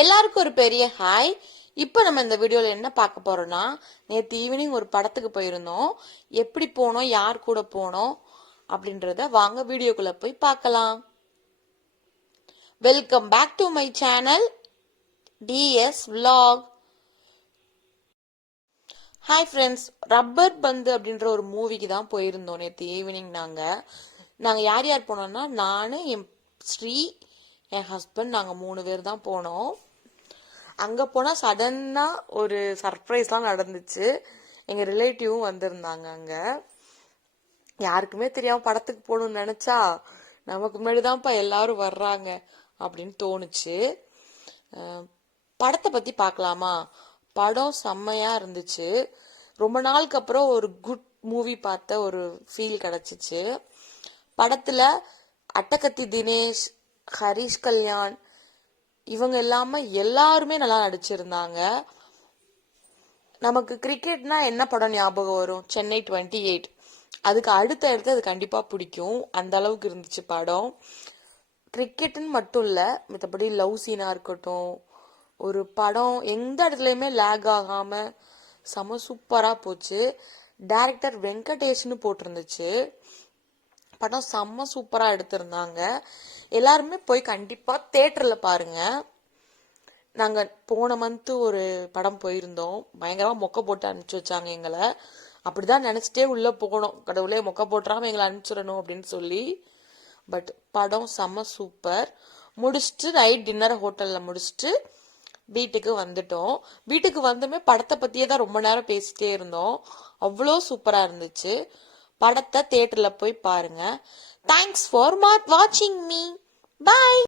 எல்லாருக்கும் ஒரு பெரிய ஹாய். இப்போ நம்ம இந்த வீடியோல என்ன பார்க்க போறோம்னா, நேற்று ஈவினிங் ஒரு படத்துக்கு போயிருந்தோம். எப்படி போனோம், யார் கூட போனோம் அப்படின்றத வாங்க வீடியோக்குள்ள போய் பார்க்கலாம். Welcome back to my channel DS vlog. Hi friends, rubber பந்து அப்படின்ற ஒரு மூவிக்கு தான் போயிருந்தோம் நேற்று ஈவினிங். நாங்கள் யார் யார் போனோம்னா, நான், என் ஸ்ரீ, என் ஹஸ்பண்ட், நாங்கள் 3 பேர் தான் போனோம். அங்கே போனால் சடனாக ஒரு சர்ப்ரைஸ்லாம் நடந்துச்சு. எங்கள் ரிலேட்டிவும் வந்திருந்தாங்க. அங்கே யாருக்குமே தெரியாமல் படத்துக்கு போகணும்னு நினச்சா நமக்கு முன்னாடி தான்ப்பா எல்லாரும் வர்றாங்க அப்படின்னு தோணுச்சு. படத்தை பற்றி பார்க்கலாமா? படம் செம்மையாக இருந்துச்சு. ரொம்ப நாளுக்கு அப்புறம் ஒரு குட் மூவி பார்த்த ஒரு ஃபீல் கிடச்சிச்சு. படத்தில் அட்டகத்தி தினேஷ், ஹரிஷ் கல்யாண் இவங்க இல்லாம எல்லாருமே நல்லா நடிச்சிருந்தாங்க. நமக்கு கிரிக்கெட்னா என்ன படம் ஞாபகம் வரும்? சென்னை 28. அதுக்கு அடுத்த இடத்து அது கண்டிப்பா பிடிக்கும். அந்த அளவுக்கு இருந்துச்சு படம். கிரிக்கெட்டுன்னு மட்டும் இல்ல, மற்றபடி லவ் சீனா இருக்கட்டும், ஒரு படம் எந்த இடத்துலயுமே லேக் ஆகாம செம சூப்பரா போச்சு. டைரக்டர் வெங்கடேஷ்னு போட்டிருந்துச்சு. படம் செம்ம சூப்பரா எடுத்திருந்தாங்க. எல்லாருமே போய் கண்டிப்பா தியேட்டர்ல பாருங்க. நாங்க போன மந்த் ஒரு படம் போயிருந்தோம். பயங்கரமா மொக்க போட்டு அனுப்பிச்சு வச்சாங்க எங்களை. அப்படிதான் நினைச்சிட்டே உள்ள போனோம். கடவுளே மொக்க போட்டுறாம எங்களை அனுப்பிச்சிடணும் அப்படின்னு சொல்லி. பட் படம் செம்ம சூப்பர். முடிச்சுட்டு நைட் டின்னரை ஹோட்டல்ல முடிச்சுட்டு வீட்டுக்கு வந்துட்டோம். வீட்டுக்கு வந்துமே படத்தை பத்தியே தான் ரொம்ப நேரம் பேசிட்டே இருந்தோம். அவ்வளோ சூப்பரா இருந்துச்சு. படத்தை தியேட்டர்ல போய் பாருங்க. தேங்க்ஸ் ஃபார் வாட்சிங் மீ. பாய்.